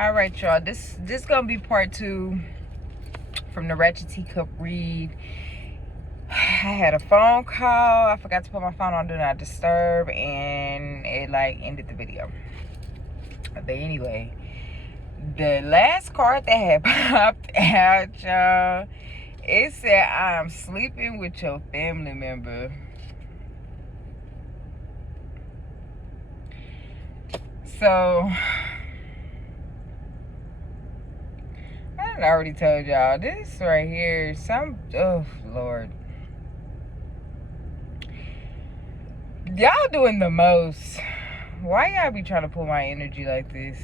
All right, y'all. This gonna be part 2 from the Ratchet Teacup read. I had a phone call. I forgot to put my phone on Do Not Disturb, and it like ended the video. But anyway, the last card that had popped out, y'all, it said, "I'm sleeping with your family member." So I already told y'all this right here. Oh Lord, y'all doing the most. Why y'all be trying to pull my energy like this?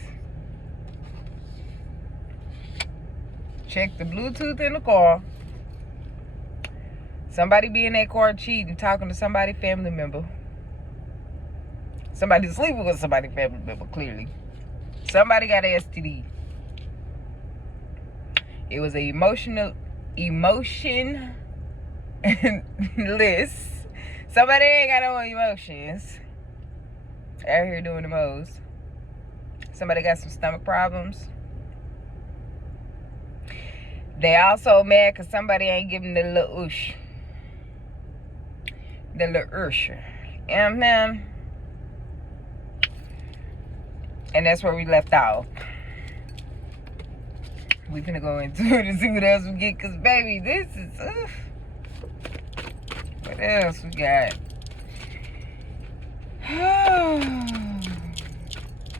Check the Bluetooth in the car. Somebody be in that car cheating, talking to somebody family member. Somebody sleeping with somebody family member, clearly. Somebody got an STD. It was an emotion list. Somebody ain't got no emotions. Out here doing the most. Somebody got some stomach problems. They also mad because somebody ain't giving the little oosh. The little oosh. And that's where we left off. We finna go into it and see what else we get. Because, baby, this is... What else we got?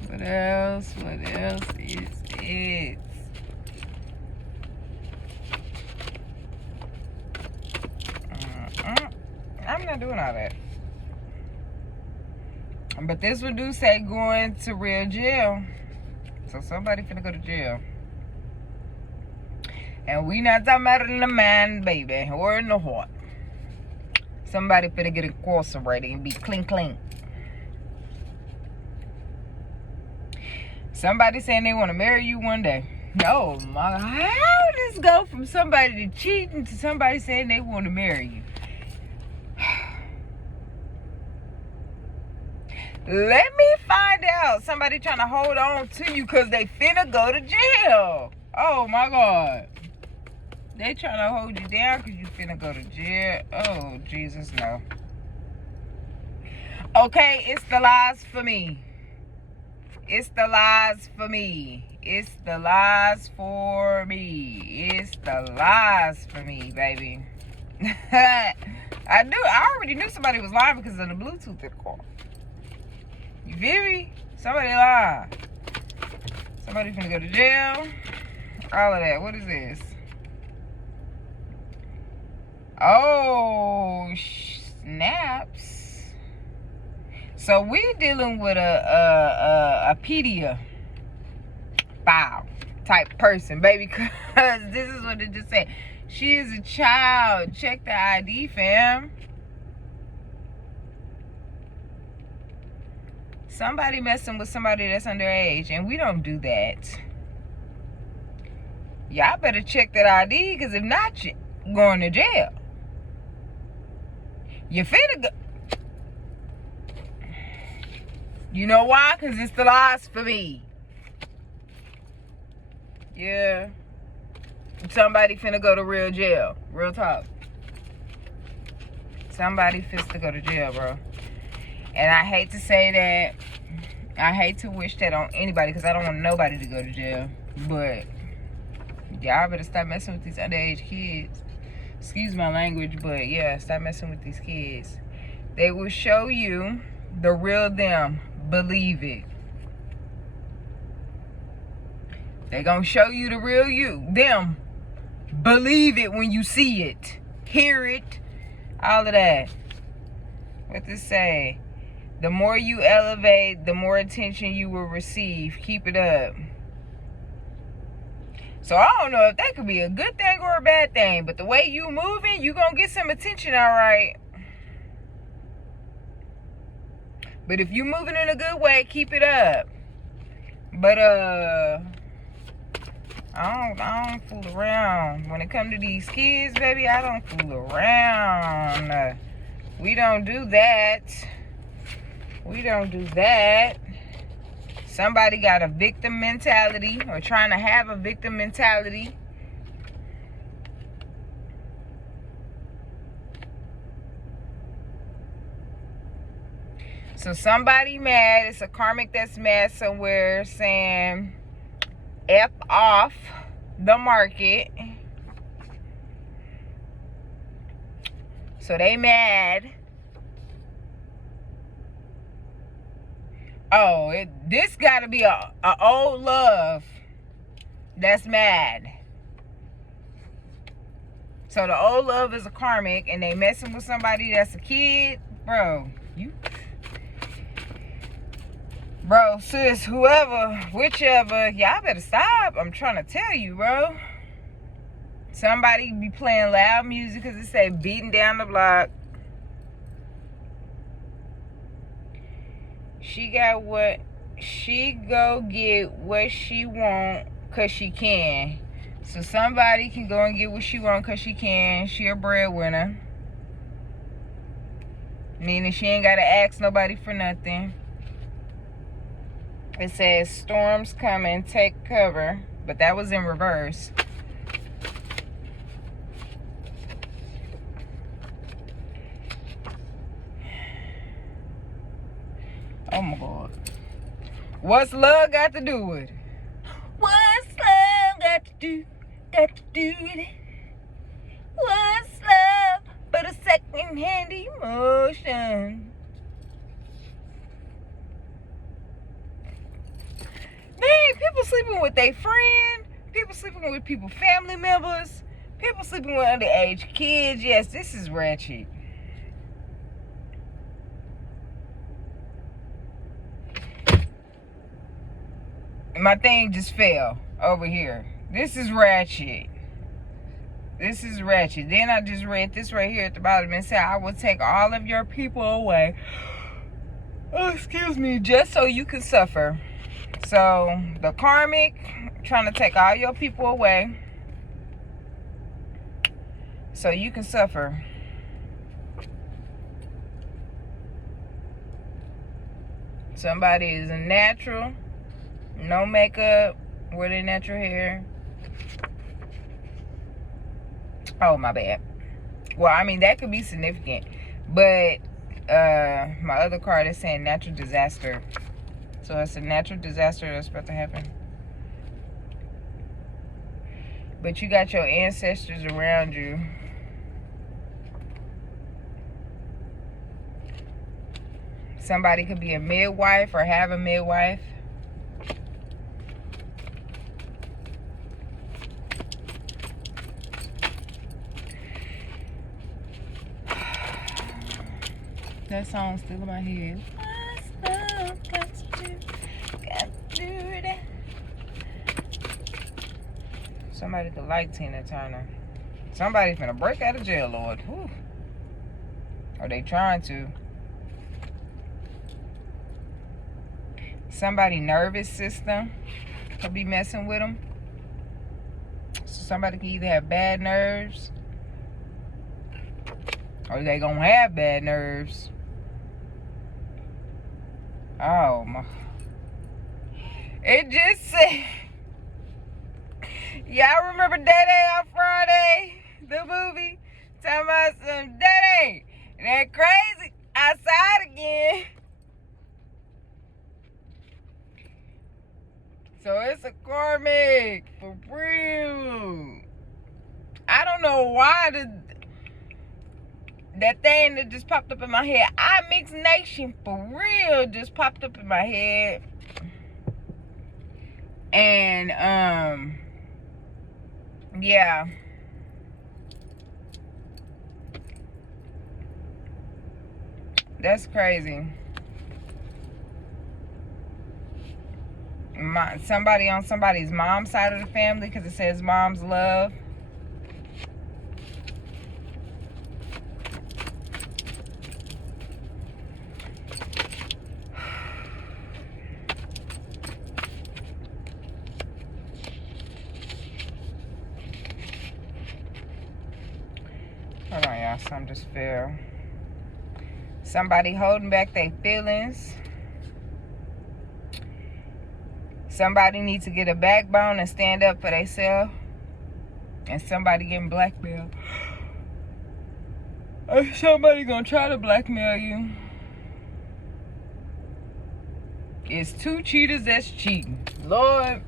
What else is it? I'm not doing all that. But this one do say going to real jail. So somebody finna go to jail. And we not talking about in the mind, baby, or in the heart. Somebody finna get incarcerated and be clean. Somebody saying they want to marry you one day. Oh my, how did this go from somebody to cheating to somebody saying they want to marry you? Let me find out. Somebody trying to hold on to you because they finna go to jail. Oh my God. They trying to hold you down because you finna go to jail. Oh, Jesus, no. Okay, it's the lies for me. It's the lies for me. It's the lies for me. It's the lies for me, baby. I already knew somebody was lying because of the Bluetooth in the car. You feel me? Somebody lied. Somebody finna go to jail. All of that. What is this? Oh, snaps. So we dealing with a pt2 type person, baby, because this is what it just said. She is a child. Check the ID, fam. Somebody messing with somebody that's underage, and we don't do that. Y'all better check that ID, because if not, you're going to jail. You finna go. You know why? Because it's the lies for me. Yeah. Somebody finna go to real jail. Real talk. Somebody finna go to jail, bro. And I hate to say that. I hate to wish that on anybody because I don't want nobody to go to jail. But y'all better stop messing with these underage kids. Excuse my language, but yeah, stop messing with these kids. They will show you the real them. Believe it. They gonna show you the real you. Them. Believe it when you see it. Hear it. All of that. What this say? The more you elevate, the more attention you will receive. Keep it up. So I don't know if that could be a good thing or a bad thing, but the way you moving, you gonna get some attention, all right. But if you moving in a good way, keep it up. But I don't fool around. When it comes to these kids, baby, I don't fool around. We don't do that. We don't do that. Somebody got a victim mentality or trying to have a victim mentality. So somebody mad. It's a karmic that's mad somewhere saying F off the market. So they mad. Oh, this got to be a old love that's mad. So the old love is a karmic and they messing with somebody that's a kid. Bro, bro, sis, whoever, whichever, y'all better stop. I'm trying to tell you, bro. Somebody be playing loud music because it say beating down the block. She got what she go get what she want because she can. So somebody can go and get what she want because she can. She a breadwinner. Meaning she ain't got to ask nobody for nothing. It says storms coming, take cover. But that was in reverse. Oh my God. What's love got to do with it? What's love got to do with it? What's love but a second-hand emotion? Man, people sleeping with their friend. People sleeping with people, family members. People sleeping with underage kids. Yes, this is ratchet. My thing just fell over here. This is ratchet. This is ratchet. Then I just read this right here at the bottom and said, I will take all of your people away. Oh, excuse me. Just so you can suffer. So, the karmic trying to take all your people away so you can suffer. Somebody is a natural. No makeup, wear their natural hair. Oh, my bad. Well, I mean, that could be significant. But my other card is saying natural disaster. So it's a natural disaster that's about to happen. But you got your ancestors around you. Somebody could be a midwife or have a midwife. That song's still in my head. What's love got to do? Got to do that. Somebody could like Tina Turner. Somebody's gonna break out of jail, Lord. Whew. Or they trying to. Somebody nervous system could be messing with them. So somebody can either have bad nerves or they gonna have bad nerves. Oh my. It just said, y'all remember Day on Friday? The movie? Talking about some Day. That crazy outside again. So it's a karmic for real. I don't know why that thing that just popped up in my head, I Mix Nation for real, just popped up in my head. And yeah. That's crazy. Somebody on somebody's mom's side of the family, because it says mom's love. Hold on, y'all. Something just fell. Somebody holding back their feelings. Somebody needs to get a backbone and stand up for themselves. And somebody getting blackmailed. Or somebody gonna try to blackmail you. It's two cheaters that's cheating. Lord.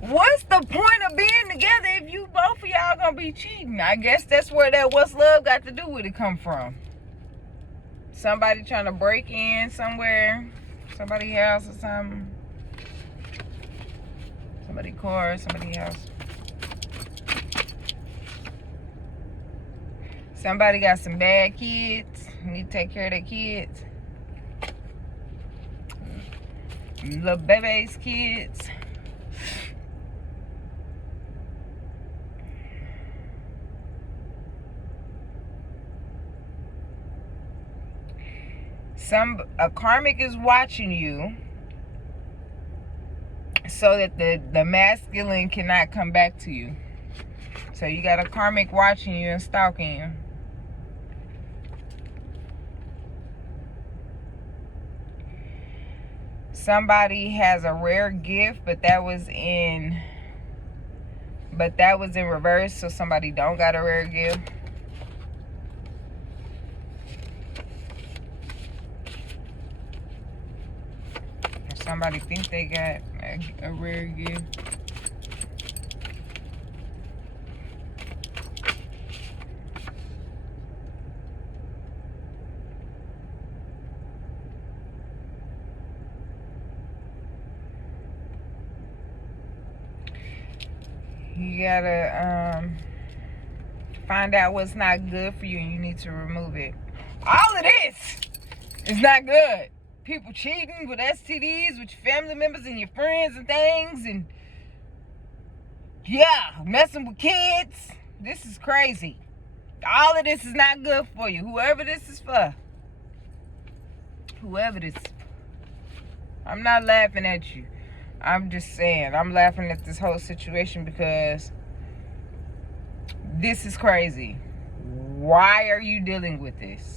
What's the point of being together if you both of y'all gonna be cheating? I guess that's where that what's love got to do with it come from. Somebody trying to break in somewhere. Somebody's house or something. Somebody's car, somebody's house. Somebody got some bad kids. Need to take care of their kids. Little baby's kids. A karmic is watching you so that the masculine cannot come back to you. So you got a karmic watching you and stalking you. Somebody has a rare gift, but that was in reverse, so somebody don't got a rare gift. Somebody think they got a rare gift. You gotta find out what's not good for you and you need to remove it. All of this is not good. People cheating with STDs with your family members and your friends and things, and yeah, messing with kids. This is crazy. All of this is not good for you. Whoever this is for. Whoever this is for. I'm not laughing at you. I'm just saying, I'm laughing at this whole situation because this is crazy. Why are you dealing with this?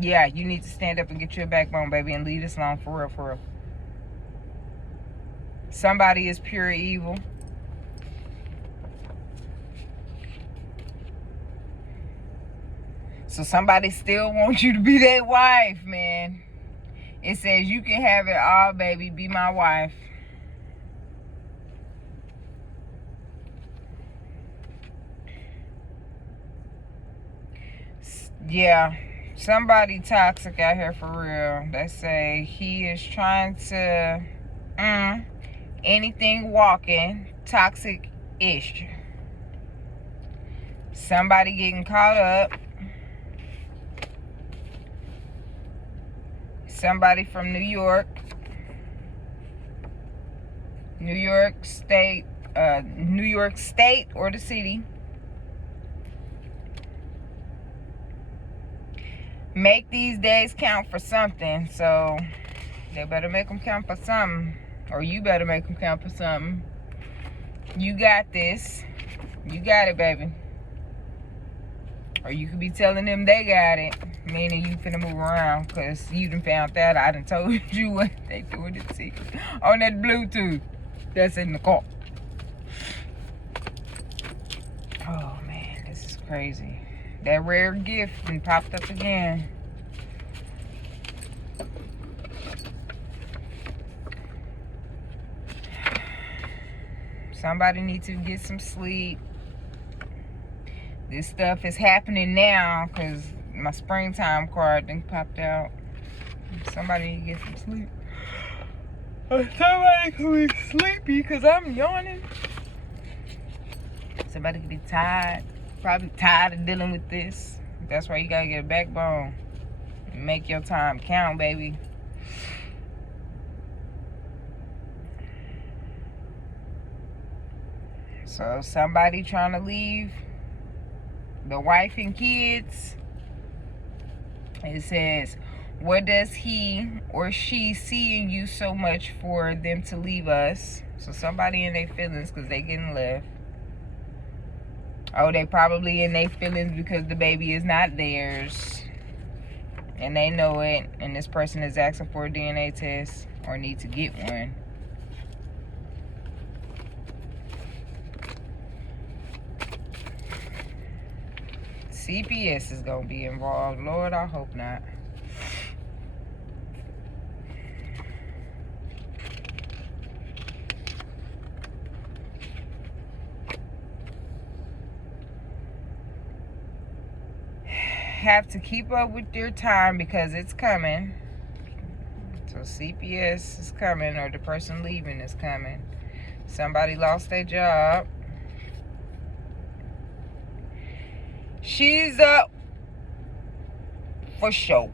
Yeah, you need to stand up and get you a backbone, baby, and leave this alone, for real, for real. Somebody is pure evil. So somebody still wants you to be their wife, man. It says you can have it all, baby. Be my wife. Yeah. Somebody toxic out here for real. They say he is trying to anything walking toxic-ish. Somebody getting caught up. Somebody from New York. New York State or the city. Make these days count for something, so they better make them count for something, or you better make them count for something. You got this. You got it, baby. Or you could be telling them they got it, meaning you finna move around, because you done found that. I done told you what they doing it secret on that Bluetooth that's in the car. Oh man, this is crazy. That rare gift and popped up again. Somebody needs to get some sleep. This stuff is happening now because my springtime card then popped out. Somebody need to get some sleep. Or somebody could be sleepy because I'm yawning. Somebody could be tired. Probably tired of dealing with this. That's why you gotta get a backbone. Make your time count, baby. So somebody trying to leave the wife and kids. It says, what does he or she see in you so much for them to leave us? So somebody in their feelings because they getting left. Oh, they probably in their feelings because the baby is not theirs. And they know it. And this person is asking for a DNA test. or need to get one. CPS is gonna be involved. Lord, I hope not. Have to keep up with your time because it's coming. So CPS is coming, or the person leaving is coming. Somebody lost their job. She's up for sure.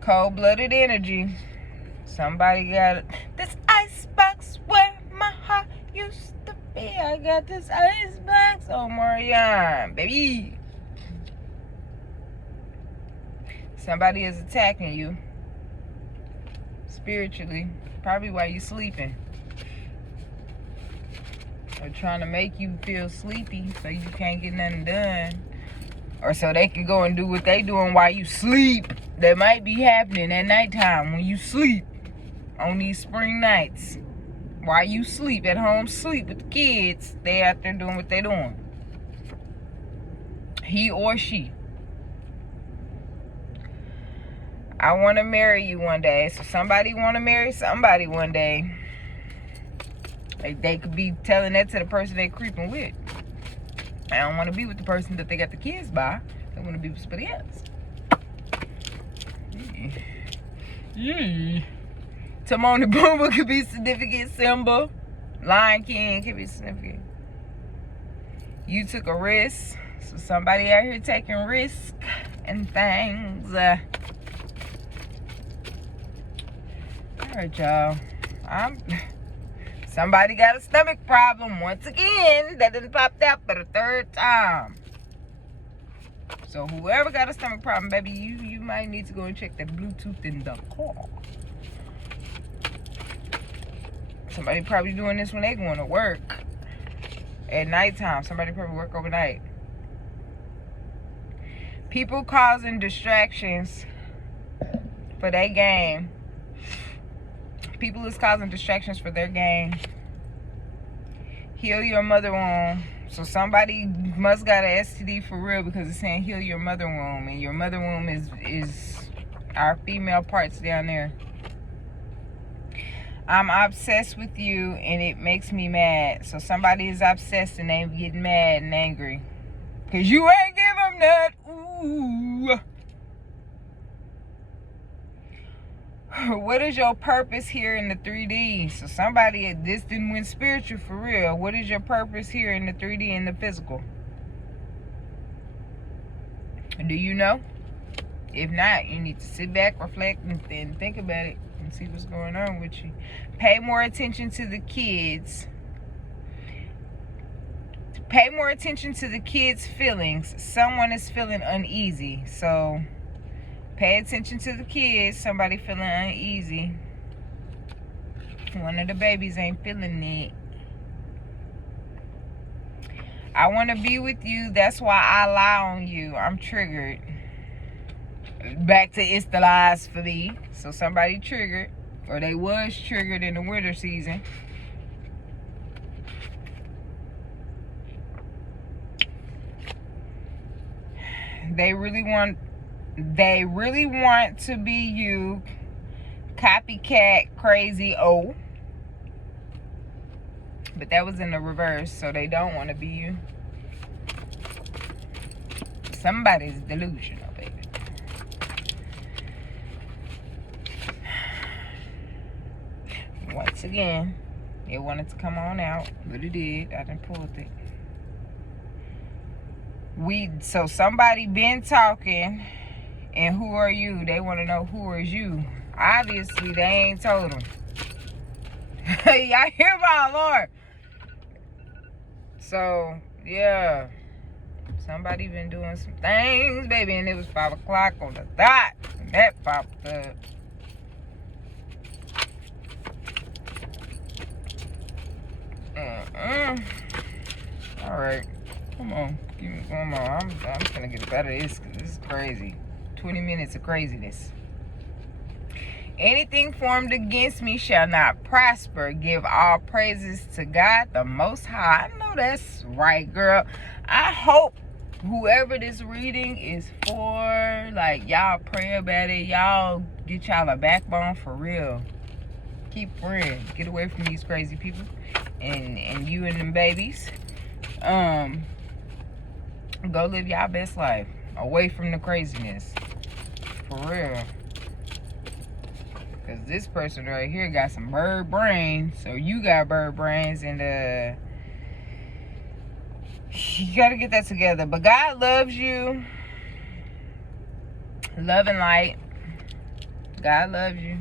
Cold-blooded energy. Somebody got this icebox where my heart used to be. I got this icebox on Marianne, baby. Somebody is attacking you spiritually, probably while you're sleeping. They're trying to make you feel sleepy so you can't get nothing done. Or so they can go and do what they doing while you sleep. That might be happening at nighttime when you sleep on these spring nights. While you sleep at home, sleep with the kids, they out there doing what they doing. He or she. I want to marry you one day. So somebody want to marry somebody one day. They could be telling that to the person they creeping with. I don't want to be with the person that they got the kids by. They want to be with somebody else. Yeah. Timon and Pumbaa could be significant symbol. Lion King could be significant. You took a risk. So somebody out here taking risks and things. Alright, y'all. Somebody got a stomach problem. Once again, that didn't pop out for the third time. So whoever got a stomach problem, baby, you might need to go and check that Bluetooth in the car. Somebody probably doing this when they going to work. At nighttime. Somebody probably work overnight. People causing distractions for their game. People is causing distractions for their game. Heal your mother womb. So somebody must got an STD for real because it's saying heal your mother womb. And your mother womb is our female parts down there. I'm obsessed with you and it makes me mad. So somebody is obsessed and they getting mad and angry. Because you ain't give them that. Ooh. What is your purpose here in the 3D? So somebody, this didn't win spiritual for real. What is your purpose here in the 3D and the physical? Do you know? If not, you need to sit back, reflect, and think about it and see what's going on with you. Pay more attention to the kids. Pay more attention to the kids' feelings. Someone is feeling uneasy. So pay attention to the kids. Somebody feeling uneasy. One of the babies ain't feeling it. I want to be with you. That's why I lie on you. I'm triggered. Back to it's the lies for me. So somebody triggered. Or they was triggered in the winter season. They really want to be you. Copycat crazy O. But that was in the reverse, so they don't want to be you. Somebody's delusional, baby. Once again, it wanted to come on out, but it did. I done pulled it. So somebody been talking, and who are you? They want to know who is you. Obviously, they ain't told them. Y'all hear my Lord? So, yeah. Somebody been doing some things, baby, and it was 5 o'clock on the dot. And that popped up. All right. Come on. Give me one more. I'm gonna get better at this because this is crazy. 20 minutes of craziness. Anything formed against me shall not prosper. Give all praises to God, the Most High. I know that's right, girl. I hope whoever this reading is for, like, y'all pray about it. Y'all get y'all a backbone for real. Keep praying. Get away from these crazy people and you and them babies. Go live y'all best life. Away from the craziness. For real. Because this person right here got some bird brains. So you got bird brains. And you got to get that together. But God loves you. Love and light. God loves you.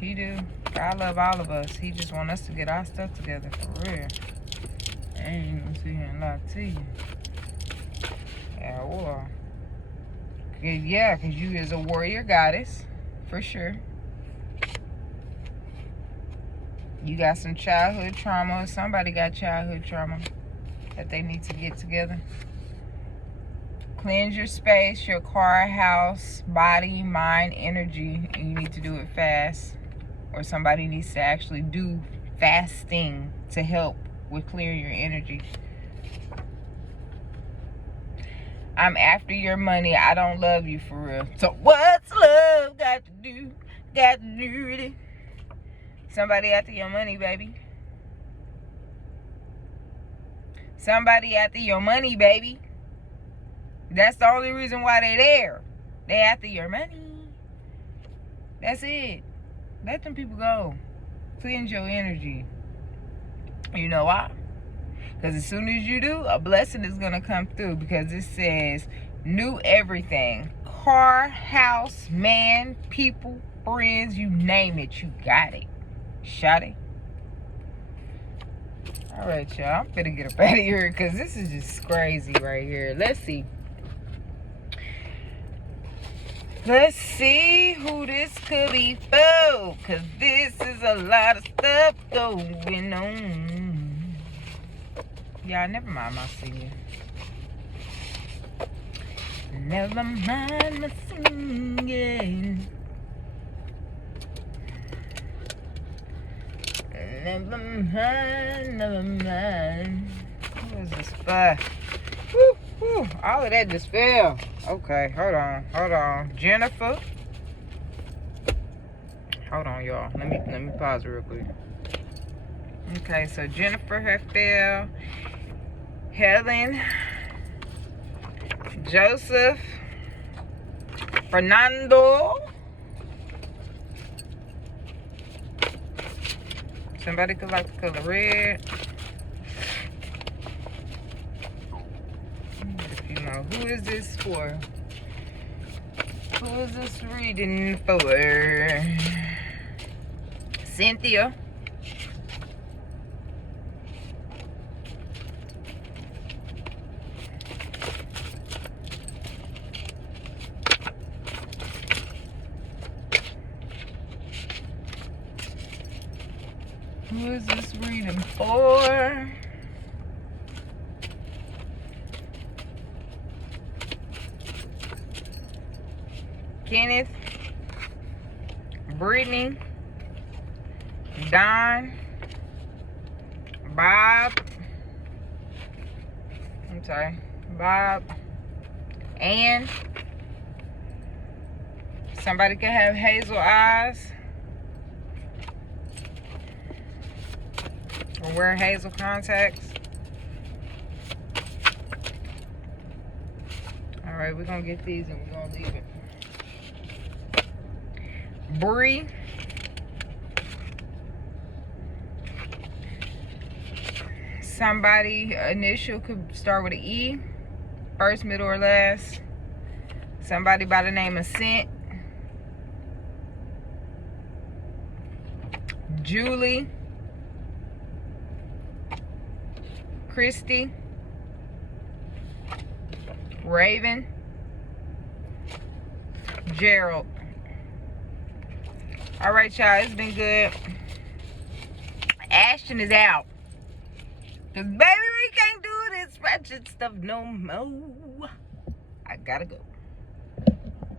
He do. God love all of us. He just want us to get our stuff together. For real. I ain't even gonna sit here and lie to you. Yeah, well. Yeah, because you is a warrior goddess. For sure. You got some childhood trauma. Somebody got childhood trauma that they need to get together. Cleanse your space, your car, house, body, mind, energy. And you need to do it fast. Or somebody needs to actually do fasting to help with clearing your energy. I'm after your money. I don't love you for real. So what's love got to do? Got to do with it. Somebody after your money, baby. Somebody after your money, baby. That's the only reason why they're there. They after your money. That's it. Let them people go. Cleanse your energy. You know why? Because as soon as you do, a blessing is going to come through. Because it says, new everything. Car, house, man, people, friends, you name it. You got it. Shot it. Alright, y'all. I'm finna get up out of here because this is just crazy right here. Let's see. Let's see who this could be for. Because this is a lot of stuff going on. Y'all, never mind my singing. Never mind my singing. Never mind, never mind. What is this for? Woo, woo. All of that just fell. Okay, hold on. Jennifer. Hold on, y'all. Let me pause real quick. Okay, so Jennifer had fell. Helen. Joseph. Fernando. Somebody could like the color red. If you know, who is this for? Who is this reading for? Cynthia. Who is this reading for? Kenneth, Brittany, Don, Bob, Ann. Somebody can have hazel eyes. Or wear hazel contacts. Alright, we're gonna get these and we're gonna leave it. Bree. Somebody initial could start with an E. First, middle, or last. Somebody by the name of Scent. Julie. Christy, Raven, Gerald. All right, y'all, it's been good. Ashton is out. 'Cause baby, we can't do this ratchet stuff no more. I gotta go.